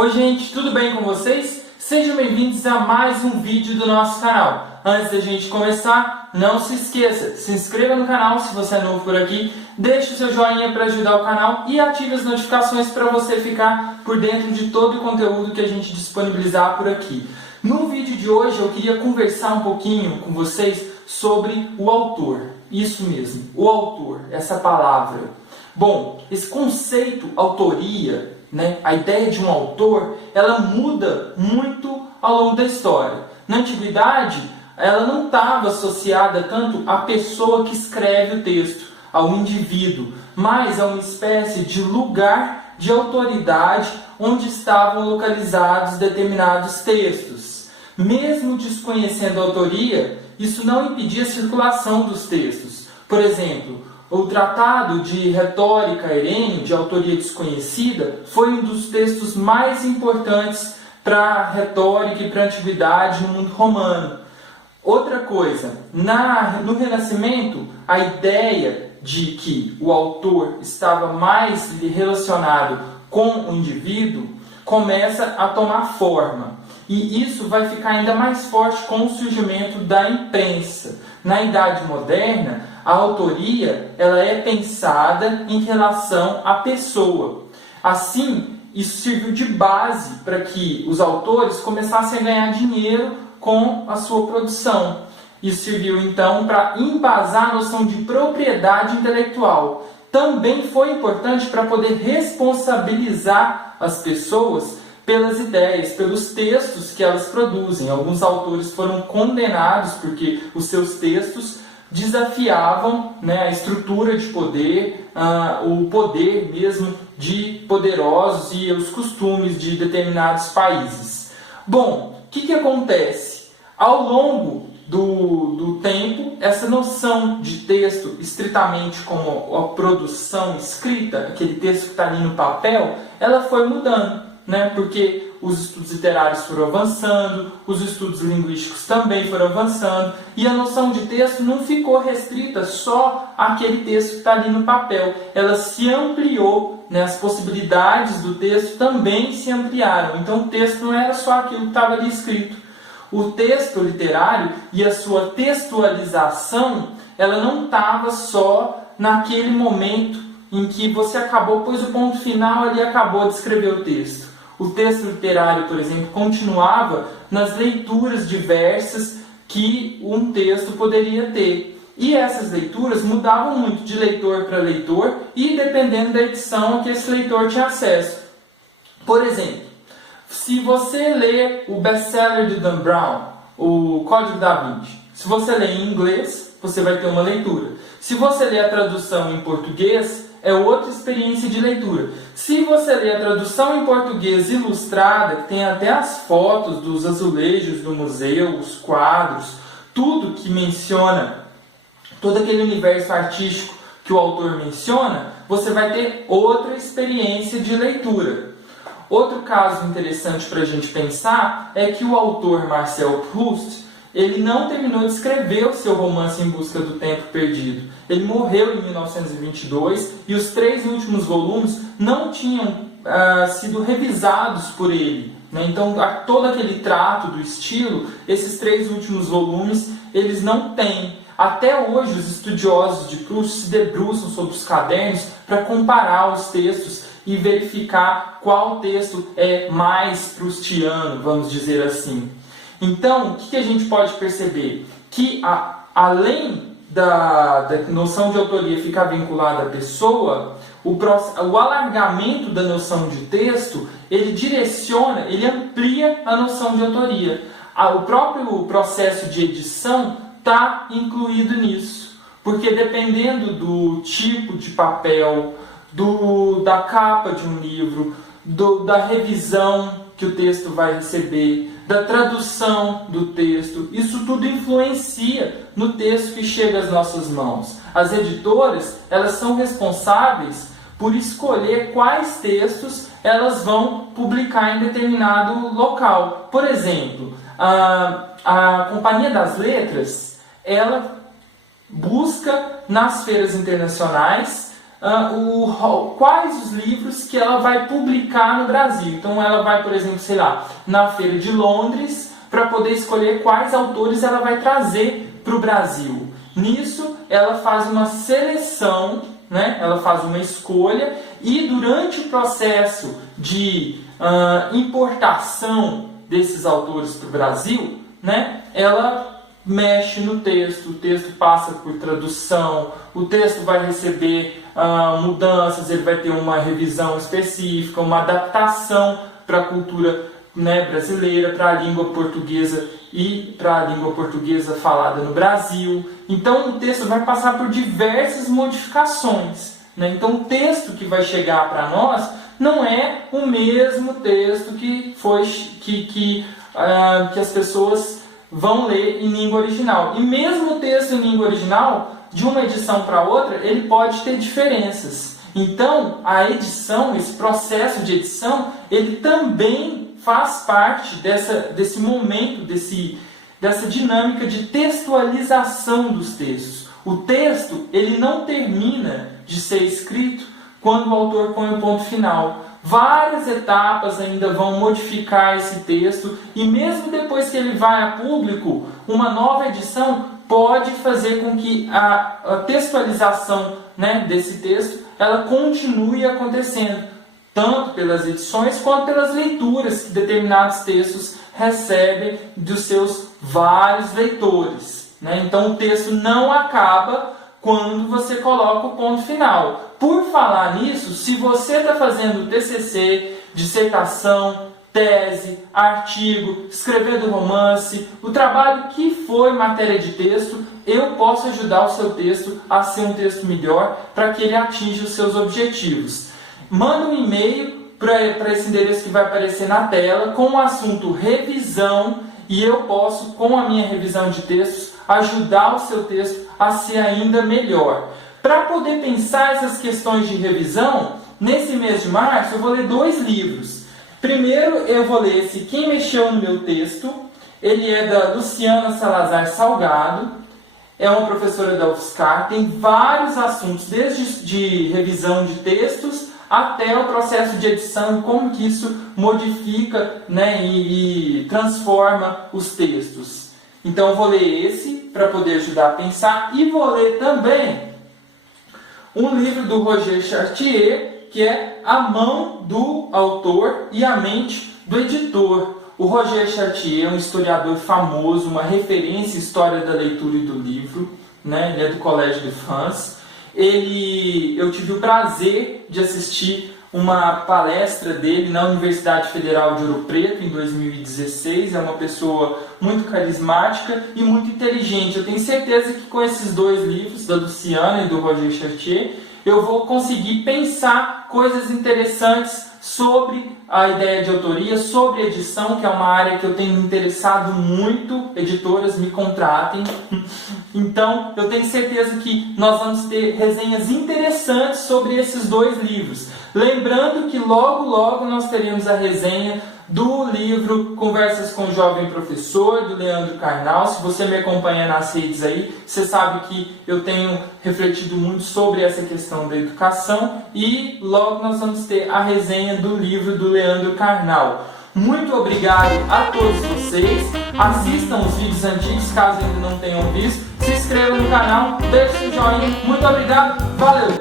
Oi gente, tudo bem com vocês? Sejam bem-vindos a mais um vídeo do nosso canal. Antes da gente começar, não se esqueça, se inscreva no canal se você é novo por aqui, deixe o seu joinha para ajudar o canal e ative as notificações para você ficar por dentro de todo o conteúdo que a gente disponibilizar por aqui. No vídeo de hoje eu queria conversar um pouquinho com vocês sobre o autor. Isso mesmo, o autor, essa palavra. Bom, esse conceito autoria, a ideia de um autor, ela muda muito ao longo da história. Na antiguidade, ela não estava associada tanto à pessoa que escreve o texto, ao indivíduo, mas a uma espécie de lugar de autoridade onde estavam localizados determinados textos. Mesmo desconhecendo a autoria, isso não impedia a circulação dos textos. Por exemplo, o Tratado de Retórica Herêneo, de autoria desconhecida, foi um dos textos mais importantes para a retórica e para a antiguidade no mundo romano. Outra coisa, no Renascimento, a ideia de que o autor estava mais relacionado com o indivíduo começa a tomar forma. E isso vai ficar ainda mais forte com o surgimento da imprensa. Na Idade Moderna, a autoria ela é pensada em relação à pessoa. Assim, isso serviu de base para que os autores começassem a ganhar dinheiro com a sua produção. Isso serviu então para embasar a noção de propriedade intelectual. Também foi importante para poder responsabilizar as pessoas pelas ideias, pelos textos que elas produzem. Alguns autores foram condenados porque os seus textos desafiavam a estrutura de poder, o poder mesmo de poderosos e os costumes de determinados países. Bom, o que acontece? Ao longo do tempo, essa noção de texto estritamente como a produção escrita, aquele texto que está ali no papel, ela foi mudando. Porque os estudos literários foram avançando, os estudos linguísticos também foram avançando, e a noção de texto não ficou restrita só àquele texto que está ali no papel. Ela se ampliou, as possibilidades do texto também se ampliaram. Então o texto não era só aquilo que estava ali escrito. O texto literário e a sua textualização, ela não estava só naquele momento em que você acabou, pôs o ponto final ali e acabou de escrever o texto. O texto literário, por exemplo, continuava nas leituras diversas que um texto poderia ter. E essas leituras mudavam muito de leitor para leitor e dependendo da edição a que esse leitor tinha acesso. Por exemplo, se você lê o best-seller de Dan Brown, o Código da Vinci, se você lê em inglês, você vai ter uma leitura. Se você lê a tradução em português, é outra experiência de leitura. Se você lê a tradução em português ilustrada, que tem até as fotos dos azulejos do museu, os quadros, tudo que menciona, todo aquele universo artístico que o autor menciona, você vai ter outra experiência de leitura. Outro caso interessante para a gente pensar é que o autor Marcel Proust, ele não terminou de escrever o seu romance Em Busca do Tempo Perdido. Ele morreu em 1922 e os 3 últimos volumes não tinham sido revisados por ele. Então, todo aquele trato do estilo, esses 3 últimos volumes, eles não têm. Até hoje, os estudiosos de Proust se debruçam sobre os cadernos para comparar os textos e verificar qual texto é mais proustiano, vamos dizer assim. Então, o que a gente pode perceber? Que além da noção de autoria ficar vinculada à pessoa, o alargamento da noção de texto, ele direciona, ele amplia a noção de autoria. O próprio processo de edição está incluído nisso, porque dependendo do tipo de papel, da capa de um livro, da revisão que o texto vai receber, da tradução do texto, isso tudo influencia no texto que chega às nossas mãos. As editoras, elas são responsáveis por escolher quais textos elas vão publicar em determinado local. Por exemplo, a Companhia das Letras, ela busca nas feiras internacionais quais os livros que ela vai publicar no Brasil. Então ela vai, por exemplo, sei lá, na Feira de Londres, para poder escolher quais autores ela vai trazer para o Brasil. Nisso ela faz uma seleção, né? Ela faz uma escolha, e durante o processo de importação desses autores para o Brasil, né? Ela mexe no texto, o texto passa por tradução, o texto vai receber mudanças, ele vai ter uma revisão específica, uma adaptação para a cultura, né, brasileira, para a língua portuguesa e para a língua portuguesa falada no Brasil. Então o texto vai passar por diversas modificações, né? Então o texto que vai chegar para nós não é o mesmo texto que as pessoas vão ler em língua original. E mesmo o texto em língua original, de uma edição para outra, ele pode ter diferenças. Então, a edição, esse processo de edição, ele também faz parte desse momento, dessa dinâmica de textualização dos textos. O texto, ele não termina de ser escrito quando o autor põe o ponto final. Várias etapas ainda vão modificar esse texto, e mesmo depois que ele vai a público, uma nova edição pode fazer com que a textualização, né, desse texto ela continue acontecendo, tanto pelas edições quanto pelas leituras que determinados textos recebem dos seus vários leitores, né? Então o texto não acaba quando você coloca o ponto final. Por falar nisso, se você está fazendo TCC, dissertação, tese, artigo, escrevendo romance, o trabalho que for matéria de texto, eu posso ajudar o seu texto a ser um texto melhor para que ele atinja os seus objetivos. Manda um e-mail para esse endereço que vai aparecer na tela com o assunto revisão, e eu posso, com a minha revisão de textos, ajudar o seu texto a ser ainda melhor. Para poder pensar essas questões de revisão, nesse mês de março eu vou ler 2 livros. Primeiro eu vou ler esse Quem Mexeu no Meu Texto. Ele é da Luciana Salazar Salgado, é uma professora da UFSCar, tem vários assuntos, desde de revisão de textos até o processo de edição, como que isso modifica, né, e transforma os textos. Então eu vou ler esse para poder ajudar a pensar, e vou ler também um livro do Roger Chartier, que é A Mão do Autor e a Mente do Editor. O Roger Chartier é um historiador famoso, uma referência em história da leitura e do livro, né? Ele é do Collège de France. Eu tive o prazer de assistir uma palestra dele na Universidade Federal de Ouro Preto em 2016. É uma pessoa muito carismática e muito inteligente. Eu tenho certeza que com esses 2 livros, da Luciana e do Roger Chartier, eu vou conseguir pensar coisas interessantes sobre a ideia de autoria, sobre edição, que é uma área que eu tenho me interessado muito. Editoras, me contratem. Então, eu tenho certeza que nós vamos ter resenhas interessantes sobre esses 2 livros. Lembrando que logo, logo nós teremos a resenha do livro Conversas com o Jovem Professor, do Leandro Carnal. Se você me acompanha nas redes aí, você sabe que eu tenho refletido muito sobre essa questão da educação, e logo nós vamos ter a resenha do livro do Leandro Carnal. Muito obrigado a todos vocês. Assistam os vídeos antigos, caso ainda não tenham visto. Se inscrevam no canal, deixem seu joinha. Muito obrigado, valeu!